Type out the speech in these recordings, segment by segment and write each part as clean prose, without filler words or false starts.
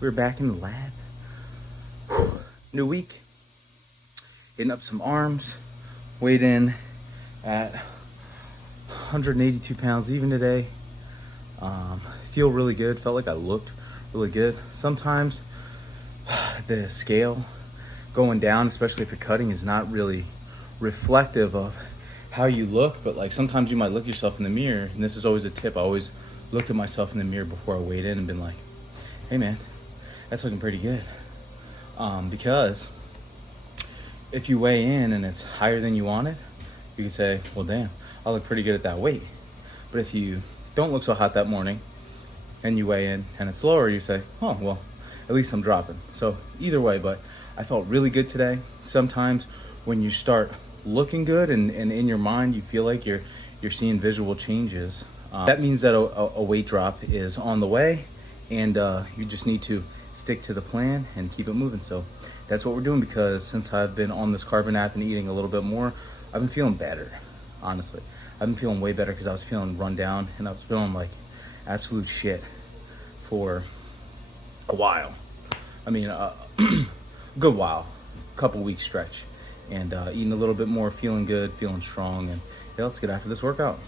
We're back in the lab. New week. Getting up some arms. Weighed in at 182 pounds even today. Feel really good. Felt like I looked really good. Sometimes the scale going down, especially if you're cutting, is not really reflective of how you look, but like sometimes you might look yourself in the mirror, and this is always a tip. I always looked at myself in the mirror before I weighed in and been like, hey man, that's looking pretty good. Because if you weigh in and it's higher than you wanted, you can say, well damn, I look pretty good at that weight. But if you don't look so hot that morning and you weigh in and it's lower, you say, oh well, at least I'm dropping. So either way, but I felt really good today. Sometimes when you start looking good and in your mind you feel like you're seeing visual changes, that means that a weight drop is on the way, and you just need to stick to the plan and keep it moving. So that's what we're doing, because since I've been on this carbon app and eating a little bit more, I've been feeling better. Honestly, I've been feeling way better, because I was feeling run down and I was feeling like absolute shit for a while. I mean, good while, couple weeks stretch, and eating a little bit more, feeling good, feeling strong, and yeah, let's get after this workout.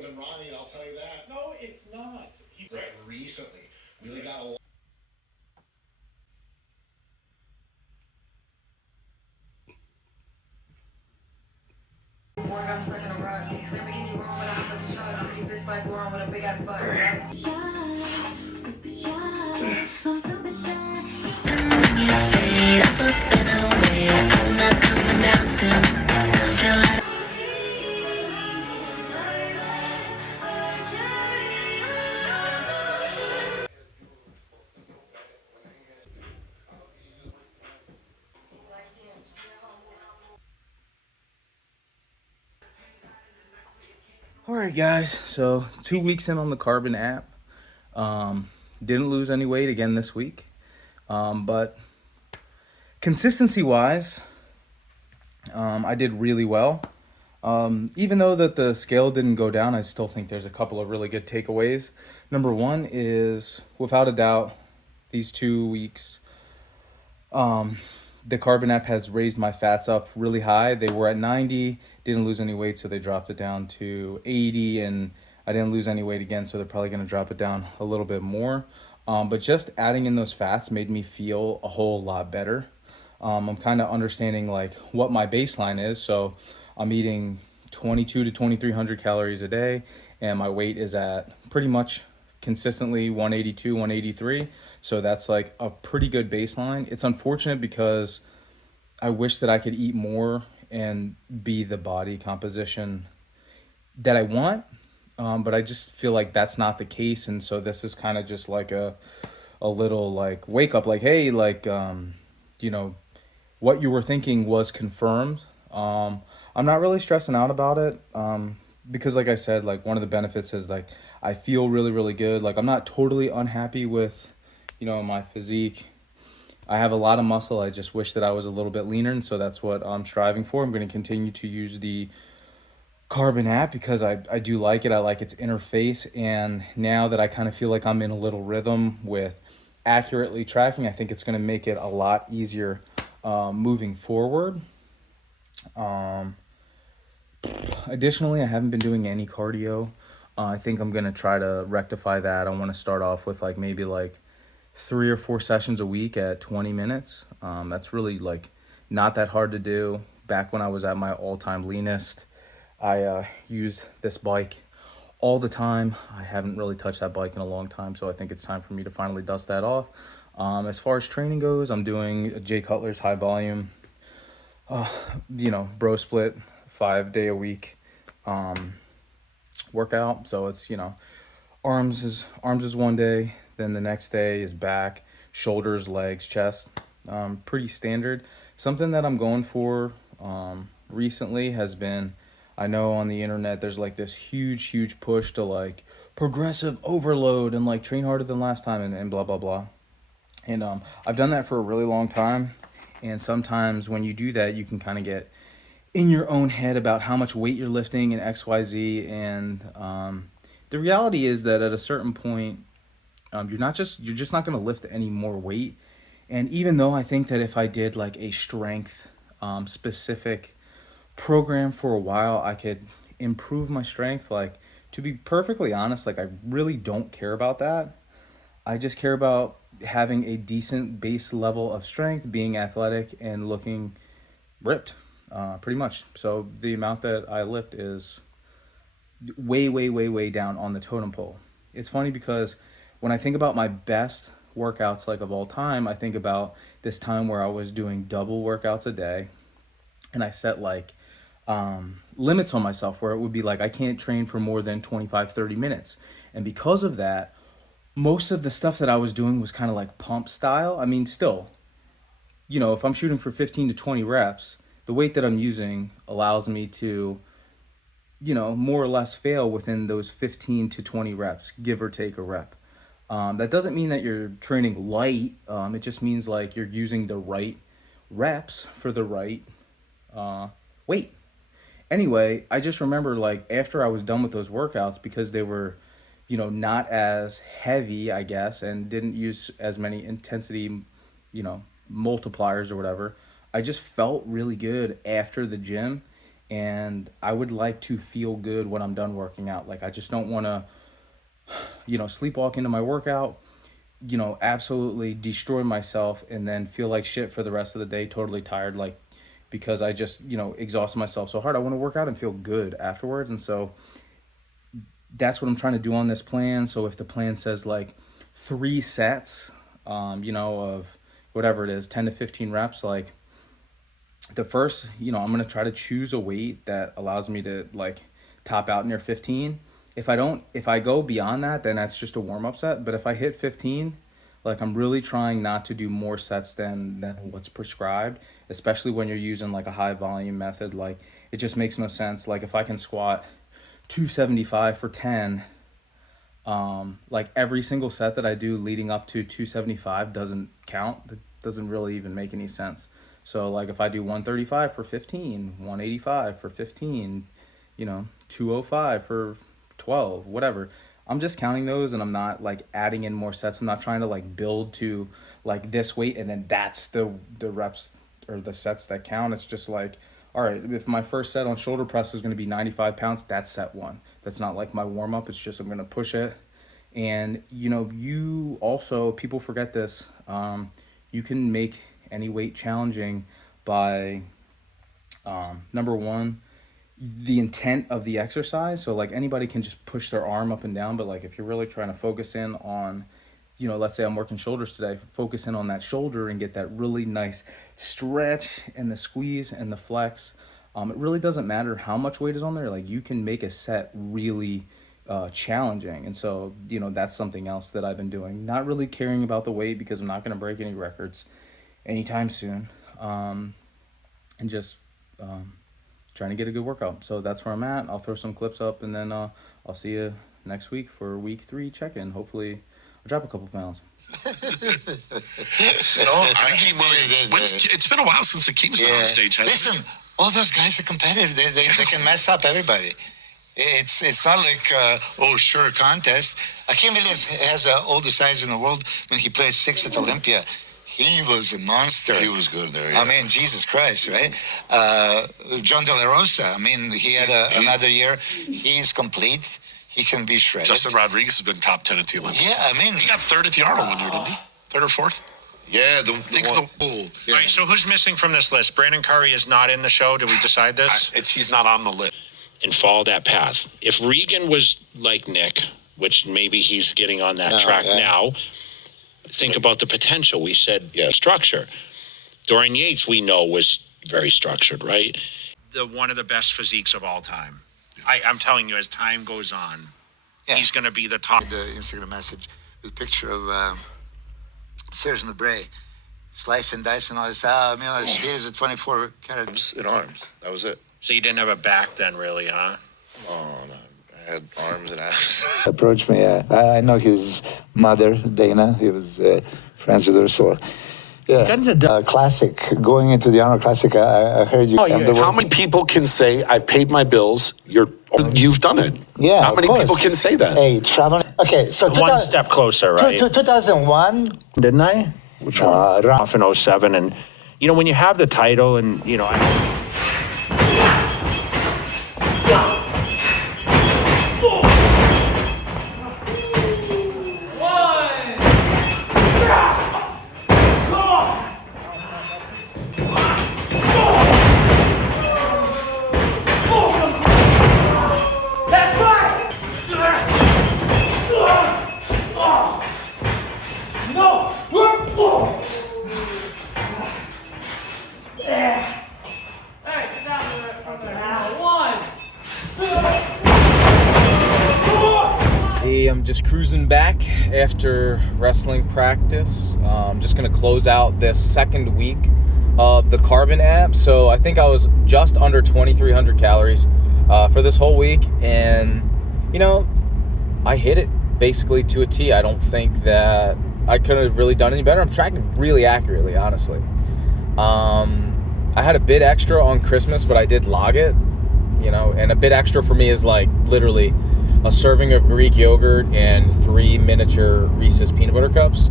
Than Ronnie, I'll tell you that. No, it's not. Like recently, really got a lot. Workouts like in a rug. Lamborghini room without a fucking truck. Pretty bitch like Lauren with a big ass butt. All right, guys. So 2 weeks in on the Carbon app. Didn't lose any weight again this week. But consistency-wise, I did really well. Even though that the scale didn't go down, I still think there's a couple of really good takeaways. Number one is, without a doubt, these 2 weeks the Carbon app has raised my fats up really high. They were at 90, didn't lose any weight, so they dropped it down to 80, and I didn't lose any weight again, so they're probably going to drop it down a little bit more. But just adding in those fats made me feel a whole lot better. I'm kind of understanding like what my baseline is. So I'm eating 22 to 2300 calories a day, and my weight is at pretty much consistently 182, 183. So that's like a pretty good baseline. It's unfortunate because I wish that I could eat more and be the body composition that I want. But I just feel like that's not the case. And so this is kind of just like a little like wake up, like, hey, like, you know, what you were thinking was confirmed. I'm not really stressing out about it. Because like I said, like one of the benefits is like, I feel really, really good. Like I'm not totally unhappy with, you know, my physique. I have a lot of muscle. I just wish that I was a little bit leaner. And so that's what I'm striving for. I'm going to continue to use the Carbon app because I do like it. I like its interface. And now that I kind of feel like I'm in a little rhythm with accurately tracking, I think it's going to make it a lot easier moving forward. Additionally, I haven't been doing any cardio. I think I'm going to try to rectify that. I want to start off with like maybe like 3 or 4 sessions a week at 20 minutes. That's really like not that hard to do. Back when I was at my all-time leanest, I used this bike all the time. I haven't really touched that bike in a long time, so I think it's time for me to finally dust that off. As far as training goes, I'm doing Jay Cutler's high volume, you know, bro split 5-day a week workout. So it's, you know, arms is one day, then the next day is back, shoulders, legs, chest. Pretty standard. Something that I'm going for recently has been, I know on the internet there's like this huge push to like progressive overload and like train harder than last time and blah blah blah. And I've done that for a really long time. And sometimes when you do that, you can kind of get in your own head about how much weight you're lifting and XYZ. And the reality is that at a certain point, you're just not going to lift any more weight. And even though I think that if I did like a strength specific program for a while, I could improve my strength. Like, to be perfectly honest, like I really don't care about that. I just care about having a decent base level of strength, being athletic, and looking ripped, pretty much. So the amount that I lift is way down on the totem pole. It's funny because when I think about my best workouts like of all time, I think about this time where I was doing double workouts a day, and I set like limits on myself where it would be like I can't train for more than 25-30 minutes. And because of that, most of the stuff that I was doing was kind of like pump style. I mean, still, you know, if I'm shooting for 15 to 20 reps, the weight that I'm using allows me to, you know, more or less fail within those 15 to 20 reps, give or take a rep. That doesn't mean that you're training light. It just means like you're using the right reps for the right weight. Anyway, I just remember like after I was done with those workouts, because they were, you know, not as heavy, I guess, and didn't use as many intensity, you know, multipliers or whatever, I just felt really good after the gym. And I would like to feel good when I'm done working out. Like, I just don't want to, you know, sleepwalk into my workout, you know, absolutely destroy myself and then feel like shit for the rest of the day, totally tired, like, because I just, you know, exhausted myself so hard. I want to work out and feel good afterwards. And so that's what I'm trying to do on this plan. So if the plan says like 3 sets, you know, of whatever it is, 10 to 15 reps, like the first, you know, I'm going to try to choose a weight that allows me to like top out near 15. If I go beyond that, then that's just a warm up set. But if I hit 15, like I'm really trying not to do more sets than what's prescribed, especially when you're using like a high volume method. Like, it just makes no sense. Like, if I can squat 275 for 10, like every single set that I do leading up to 275 doesn't count. That doesn't really even make any sense. So like if I do 135 for 15, 185 for 15, you know, 205 for 12, whatever, I'm just counting those and I'm not like adding in more sets. I'm not trying to like build to like this weight and then that's the reps or the sets that count. It's just like, all right, if my first set on shoulder press is going to be 95 pounds, that's set one. That's not like my warm up. It's just I'm going to push it. And, you also, people forget this, you can make any weight challenging by, number one, the intent of the exercise. So like anybody can just push their arm up and down, but like if you're really trying to focus in on, let's say I'm working shoulders today, focus in on that shoulder and get that really nice stretch and the squeeze and the flex. It really doesn't matter how much weight is on there. Like you can make a set really challenging. And so, that's something else that I've been doing. Not really caring about the weight because I'm not going to break any records anytime soon. And just trying to get a good workout. So that's where I'm at. I'll throw some clips up, and then I'll see you next week for week 3 check-in. Hopefully I'll drop a couple pounds. It's been a while since Akeem's been on stage, hasn't it? Listen, all those guys are competitive. They can mess up everybody. It's not like sure contest. Akeem Williams has all the size in the world. When he played 6th at Olympia, he was a monster. He was good there. Yeah. I mean, Jesus Christ, right? John De La Rosa. I mean, he had another year. He's complete. He can be shredded. Justin Rodriguez has been top 10 at the Olympics. Yeah, I mean, he got 3rd at the Arnold one year, didn't he? 3rd or 4th? Yeah, All right, so who's missing from this list? Brandon Curry is not in the show. Did we decide this? He's not on the list. And follow that path. If Regan was like Nick, which maybe he's getting on that track now, think about the potential. We said structure. Dorian Yates, we know, was very structured, right? One of the best physiques of all time. I'm telling you, as time goes on, he's going to be the top. The Instagram message with a picture of Serge Nubret, slice and dice and all this. Here's a 24 karat in arms. That was it. So you didn't have a back then, really, huh? Oh, no. I had arms and ass. Approached me. I know his mother, Dana. He was friends with her. So, Classic. Going into the Arnold Classic, I heard you. How many people can say, I've paid my bills, you've done it? Yeah, how many people can say that? Hey, traveling. Okay, so one step closer, right? 2001. Didn't I? Which one? Off in 07. And, when you have the title and, I'm just cruising back after wrestling practice. I'm just going to close out this second week of the Carbon app. So I think I was just under 2,300 calories for this whole week. And, I hit it basically to a T. I don't think that I could have really done any better. I'm tracking really accurately, honestly. I had a bit extra on Christmas, but I did log it, and a bit extra for me is like literally a serving of Greek yogurt and 3 miniature Reese's peanut butter cups.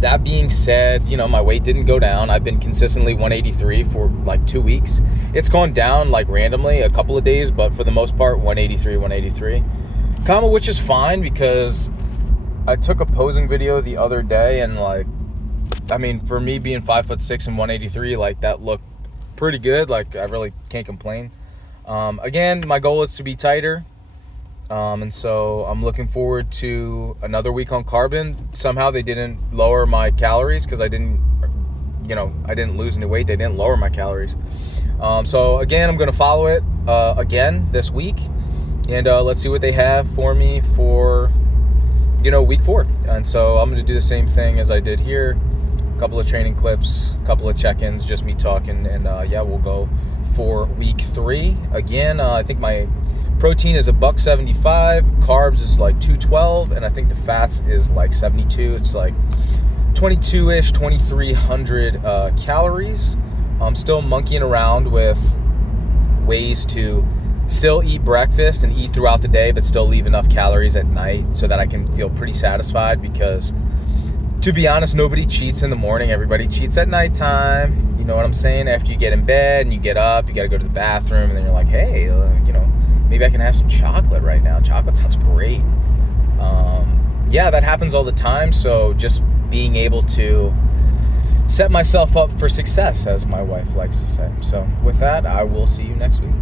That being said, my weight didn't go down. I've been consistently 183 for like 2 weeks. It's gone down like randomly a couple of days, but for the most part, 183. Which is fine because I took a posing video the other day and for me being 5'6" and 183, like that looked pretty good. Like I really can't complain. Again, my goal is to be tighter. And so I'm looking forward to another week on Carbon. Somehow they didn't lower my calories because I didn't lose any weight. They didn't lower my calories. So again, I'm going to follow it again this week. And let's see what they have for me for, week 4. And so I'm going to do the same thing as I did here. A couple of training clips, a couple of check-ins, just me talking. And we'll go for week 3. Again, I think my protein is $175, carbs is like 212, and I think the fats is like 72. It's like 22-ish, 2,300 calories. I'm still monkeying around with ways to still eat breakfast and eat throughout the day, but still leave enough calories at night so that I can feel pretty satisfied, because to be honest, nobody cheats in the morning. Everybody cheats at nighttime. You know what I'm saying? After you get in bed and you get up, you got to go to the bathroom, and then you're like, hey, you know, maybe I can have some chocolate right now. Chocolate sounds great. Yeah, that happens all the time. So just being able to set myself up for success, as my wife likes to say. So with that, I will see you next week.